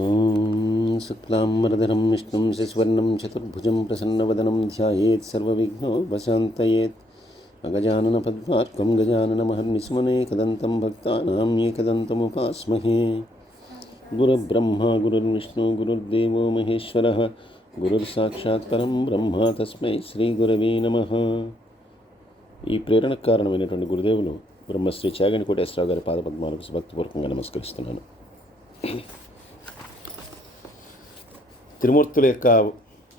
ఓం శుక్లాంబరధరం విష్ణుం శశివర్ణం చతుర్భుజం ప్రసన్నవదనం ధ్యాయేత్ సర్వవిఘ్నోపశాంతయేత్ అగజానన పద్మార్కం గజాననమహర్నిస్మనేకదంతం భక్తానాం ఏకదంతముపాస్మహే. గురుర్బ్రహ్మ గురుర్విష్ణు గురుర్దేవో మహేశ్వరః గురుర్సాక్షాత్ పరం బ్రహ్మ తస్మై శ్రీ గురవే నమః. ఈ ప్రేరణకు కారణమైనటువంటి గురుదేవులు బ్రహ్మశ్రీ చాగంటి కోటేశ్వరరావు గారి పాదపద్మాలకు భక్తిపూర్వకంగా నమస్కరిస్తున్నాను. త్రిమూర్తుల యొక్క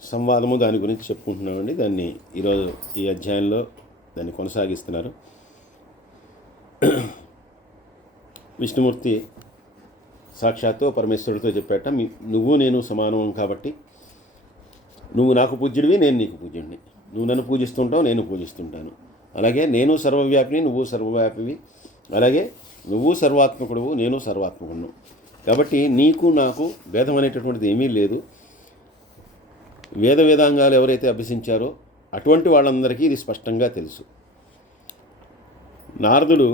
సంవాదము దాని గురించి చెప్పుకుంటున్నామండి. దాన్ని ఈరోజు ఈ అధ్యాయంలో దాన్ని కొనసాగిస్తున్నారు. విష్ణుమూర్తి సాక్షాత్తు పరమేశ్వరుడితో చెప్పాట, నువ్వు నేను సమానం కాబట్టి నువ్వు నాకు పూజ్యుడివి, నేను నీకు పూజ్యుడిని. నువ్వు నన్ను పూజిస్తుంటావు, నేను పూజిస్తుంటాను. అలాగే నేను సర్వవ్యాపిని, నువ్వు సర్వవ్యాపివి. అలాగే నువ్వు సర్వాత్మకుడువు, నేను సర్వాత్మకుడును. కాబట్టి నీకు నాకు భేదం అనేటటువంటిది ఏమీ లేదు. వేదాంగాలు ఎవరైతే అభ్యసించారో అటువంటి వాళ్ళందరికీ ఇది స్పష్టంగా తెలుసు. నారదుడు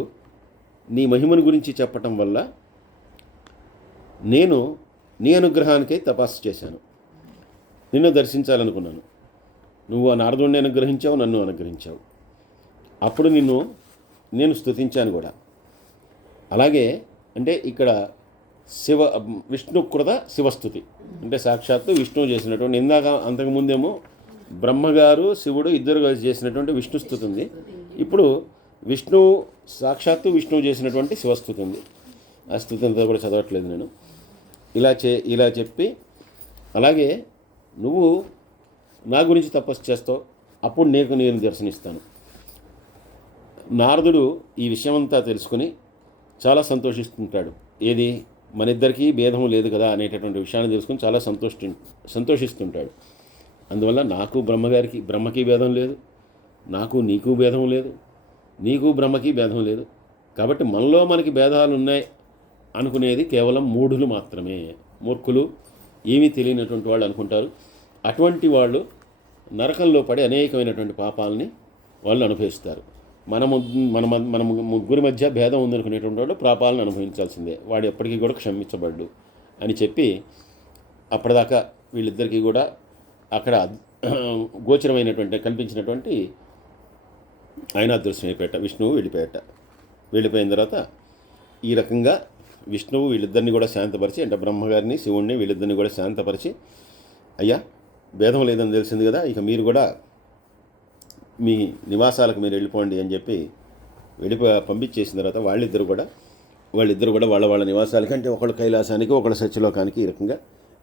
నీ మహిమను గురించి చెప్పటం వల్ల నేను నీ అనుగ్రహానికై తపస్సు చేశాను. నిన్ను దర్శించాలనుకున్నాను. నువ్వు ఆ నారదుడిని అనుగ్రహించావు, నన్ను అనుగ్రహించావు. అప్పుడు నేను స్తుతించాను కూడా. అలాగే అంటే ఇక్కడ విష్ణుకృత శివస్థుతి అంటే సాక్షాత్తు విష్ణువు చేసినటువంటి, ఇందాక అంతకుముందేమో బ్రహ్మగారు శివుడు ఇద్దరు కలిసి చేసినటువంటి విష్ణుస్థుతి ఉంది. ఇప్పుడు సాక్షాత్తు విష్ణువు చేసినటువంటి శివస్థుతి ఉంది. ఆ స్థుతి అంతా కూడా చదవట్లేదు నేను. ఇలా చెప్పి, అలాగే నువ్వు నా గురించి తపస్సు చేస్తావు, అప్పుడు నేను దర్శనిస్తాను. నారదుడు ఈ విషయమంతా తెలుసుకుని చాలా సంతోషిస్తుంటాడు. ఏది, మన ఇద్దరికీ భేదం లేదు కదా అనేటటువంటి విషయాన్ని తెలుసుకుని చాలా సంతోషిస్తుంటాడు. అందువల్ల నాకు బ్రహ్మకి భేదం లేదు, నాకు నీకు భేదం లేదు, నీకు బ్రహ్మకి భేదం లేదు. కాబట్టి మనకి భేదాలు ఉన్నాయి అనుకునేది కేవలం మూఢులు మాత్రమే. మూర్ఖులు, ఏమీ తెలియనటువంటి వాళ్ళు అనుకుంటారు. అటువంటి వాళ్ళు నరకంలో పడి అనేకమైనటువంటి పాపాలని వాళ్ళు అనుభవిస్తారు. మన ముగ్గురి మధ్య భేదం ఉందనుకునేటువంటి వాడు పాపాలను అనుభవించాల్సిందే, వాడు ఎప్పటికీ కూడా క్షమించబడ్డు అని చెప్పి అప్పటిదాకా వీళ్ళిద్దరికీ కూడా అక్కడ గోచరమైనటువంటి కల్పించినటువంటి ఆయన అదృశ్యం అయిపోయాట. విష్ణువు వెళ్ళిపోయిన తర్వాత ఈ రకంగా విష్ణువు వీళ్ళిద్దరిని కూడా శాంతపరిచి, అంటే బ్రహ్మగారిని శివుణ్ణి వీళ్ళిద్దరిని కూడా శాంతపరిచి, అయ్యా భేదం లేదని తెలిసింది కదా, ఇక మీరు కూడా మీ నివాసాలకు మీరు వెళ్ళిపోండి అని చెప్పి పంపించేసిన తర్వాత వాళ్ళిద్దరు కూడా వాళ్ళ నివాసాలకి, అంటే ఒకళ్ళు కైలాసానికి, ఒకళ్ళు సత్యలోకానికి ఈ రకంగా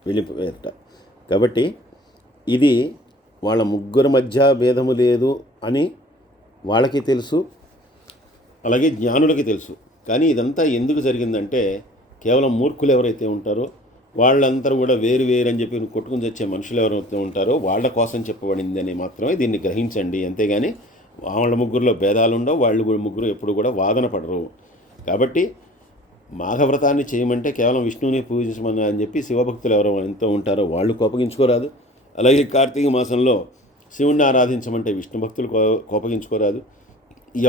వెళ్ళిపోయారట. కాబట్టి ఇది వాళ్ళ ముగ్గురు మధ్య భేదము లేదు అని వాళ్ళకి తెలుసు, అలాగే జ్ఞానులకి తెలుసు. కానీ ఇదంతా ఎందుకు జరిగిందంటే కేవలం మూర్ఖులు ఎవరైతే ఉంటారో వాళ్ళందరూ కూడా వేరు అని చెప్పి కొట్టుకుని తెచ్చే మనుషులు ఎవరైతే ఉంటారో వాళ్ళ కోసం చెప్పబడింది అని మాత్రమే దీన్ని గ్రహించండి. అంతేగాని వాళ్ళ ముగ్గురులో భేదాలు ఉండవు, వాళ్ళు ముగ్గురు ఎప్పుడు కూడా వాదన పడరు. కాబట్టి మాఘవ్రతాన్ని చేయమంటే కేవలం విష్ణువుని పూజించమని అని చెప్పి శివభక్తులు ఎవరో ఎంతో ఉంటారో వాళ్ళు కోపగించుకోరాదు. అలాగే కార్తీక మాసంలో శివుణ్ణి ఆరాధించమంటే విష్ణు భక్తులు కోపగించుకోరాదు.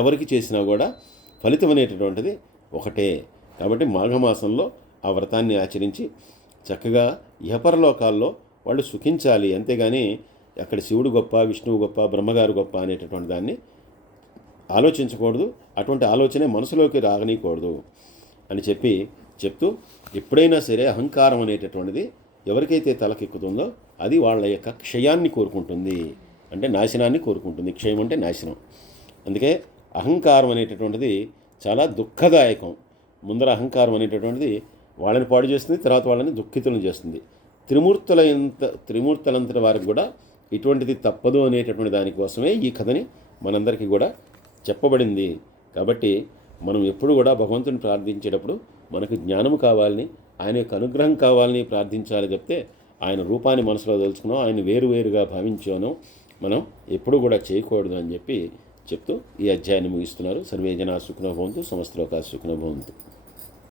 ఎవరికి చేసినా కూడా ఫలితం అనేటటువంటిది ఒకటే. కాబట్టి మాఘమాసంలో ఆ వ్రతాన్ని ఆచరించి చక్కగా ఇహపరలోకాల్లో వాళ్ళు సుఖించాలి. అంతేగాని అక్కడ శివుడు గొప్ప, విష్ణువు గొప్ప, బ్రహ్మగారు గొప్ప అనేటటువంటి దాన్ని ఆలోచించకూడదు. అటువంటి ఆలోచనే మనసులోకి రాగనీయకూడదు అని చెప్తూ ఎప్పుడైనా సరే అహంకారం అనేటటువంటిది ఎవరికైతే తలకెక్కుతుందో అది వాళ్ళ యొక్క క్షయాన్ని కోరుకుంటుంది, అంటే నాశనాన్ని కోరుకుంటుంది. క్షయం అంటే నాశనం. అందుకే అహంకారం అనేటటువంటిది చాలా దుఃఖదాయకం. ముందర అహంకారం అనేటటువంటిది వాళ్ళని పాడు చేస్తుంది, తర్వాత వాళ్ళని దుఃఖితులను చేస్తుంది. త్రిమూర్తులంతటి వారికి కూడా ఇటువంటిది తప్పదు అనేటటువంటి దానికోసమే ఈ కథని మనందరికీ కూడా చెప్పబడింది. కాబట్టి మనం ఎప్పుడు కూడా భగవంతుని ప్రార్థించేటప్పుడు మనకు జ్ఞానము కావాలని, ఆయన యొక్క అనుగ్రహం కావాలని ప్రార్థించాలి తప్పితే ఆయన రూపాన్ని మనసులో తెలుసుకున్నాం, ఆయన వేరుగా భావించానో మనం ఎప్పుడు కూడా చేయకూడదు అని చెప్తూ ఈ అధ్యాయాన్ని ముగిస్తున్నారు. సర్వే జనా సుఖినో భవంతు, సమస్త లోకా సుఖినో భవంతు.